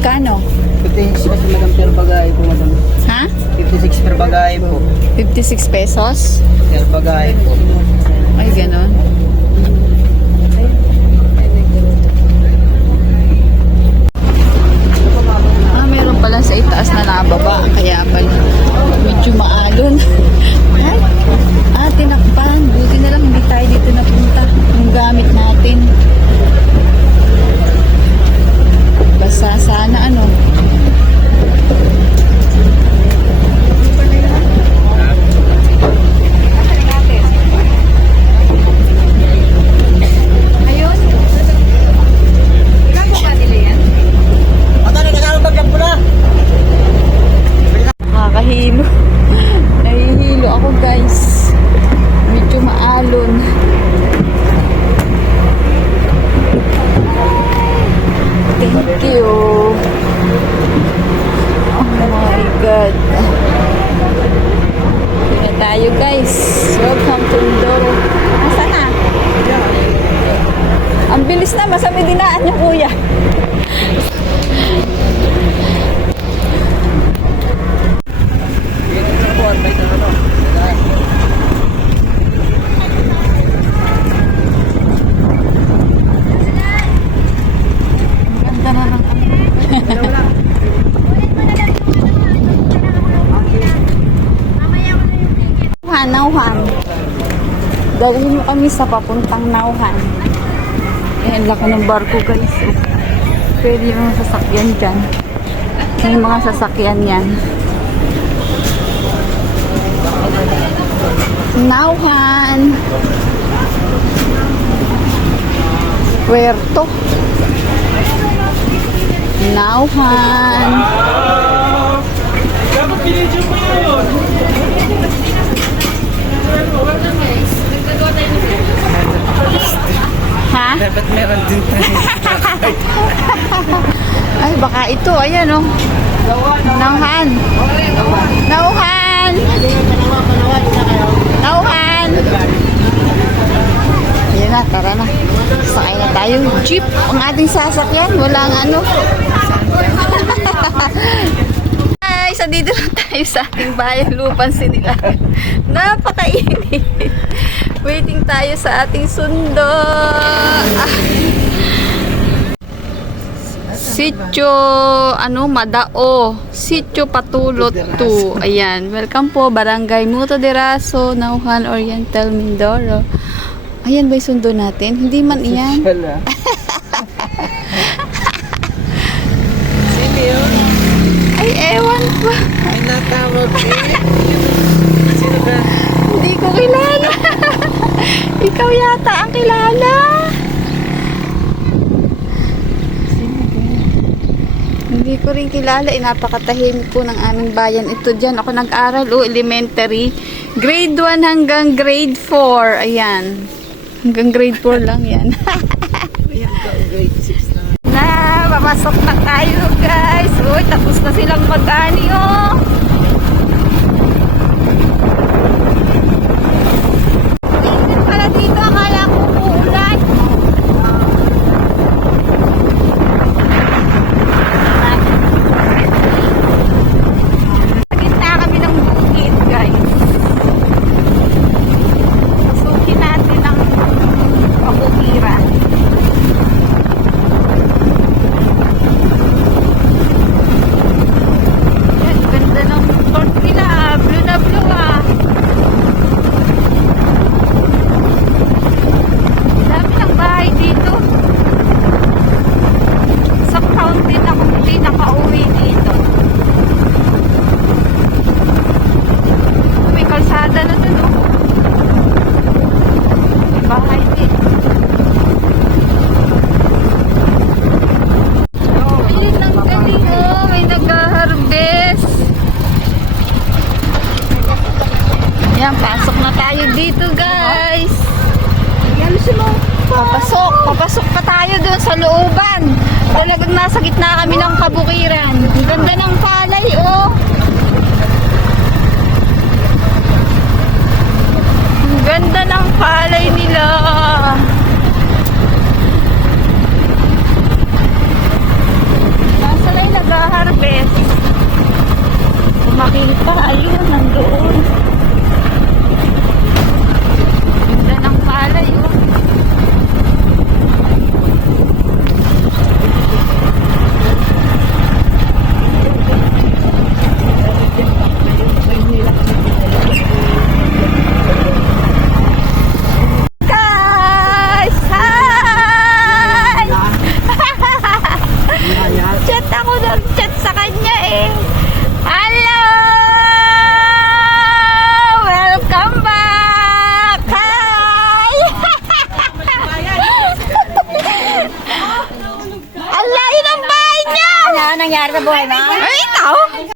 magkano? 56 kasi madam per bagahe po madam. Ha? 56 per bagahe po. 56 pesos? Per bagahe po. Ay, ganon. Ah, meron pala sa itaas na nababa. Kaya pala medyo maalon. Ay, tinakpan. Buti na lang hindi tayo dito napunta. Yung gamit natin. Basta sana ano. Nakakahilo. Nahihilo ako guys. Medyo maalon. Thank you. Oh my God. Kaya tayo guys. Welcome to Mindoro. Asa na? Ang bilis na. Masami dinaan niyo kuya. Nauhan. Dalhin mo kami sa papuntang Nauhan. Ayan, laki ng barko guys. Pwede yung mga sasakyan dyan. May mga sasakyan yan. Nauhan. Puerto. Nauhan. Ha? Dapat meron din tayo. Ay, baka ito. Ayan, oh. Nauhan. Nauhan. Nauhan. Ayan na, tara na. Sakay na tayo. Jeep. Ang ating sasakyan. Walang ano. Ay, sa dito na tayo sa ating bayan lupang Sinilagan. Napakainit. Waiting tayo sa ating sundo. Sitio, Madao. Sitio Patulot 2. Ayan. Welcome po, Barangay Muto de Raso, Nauhan Oriental, Mindoro. Ayan ba yung sundo natin? Hindi man iyan. Sino yun? Ay, ewan pa. Ay, natawag eh. Sino ka? Hindi ko kilala. Ikaw yata ang kilala. Hindi ko rin kilala. Napakatahimik po ng aming bayan. Ito dyan. Ako nag-aral. Elementary. Grade 1 hanggang grade 4. Ayan. Hanggang grade 4 lang yan. Ayan ka, grade 6 na. Papasok na tayo guys. Uy, tapos na silang mag-ani oh. Init pala dito. Akala ko uulan. Sa gitna kami ng bukid guys. Pasukin natin ang pabukiran. Ganda ng fort nila, blue na blue ah. Dami ng bahay dito. Sa fountain ako hindi nakauwi dito. May kalsada na dun oh. May bahay din. Pilit ng galing oh, may nag-harvest. Yan, pasok na tayo dito guys. Yan sila. Papasok pa tayo doon sa looban. Talagang nasa gitna kami ng kabukiran. Ang ganda ng palay oh. Ang ganda ng palay nila. Nasa nangyari sa buhay mo? Ay, ito!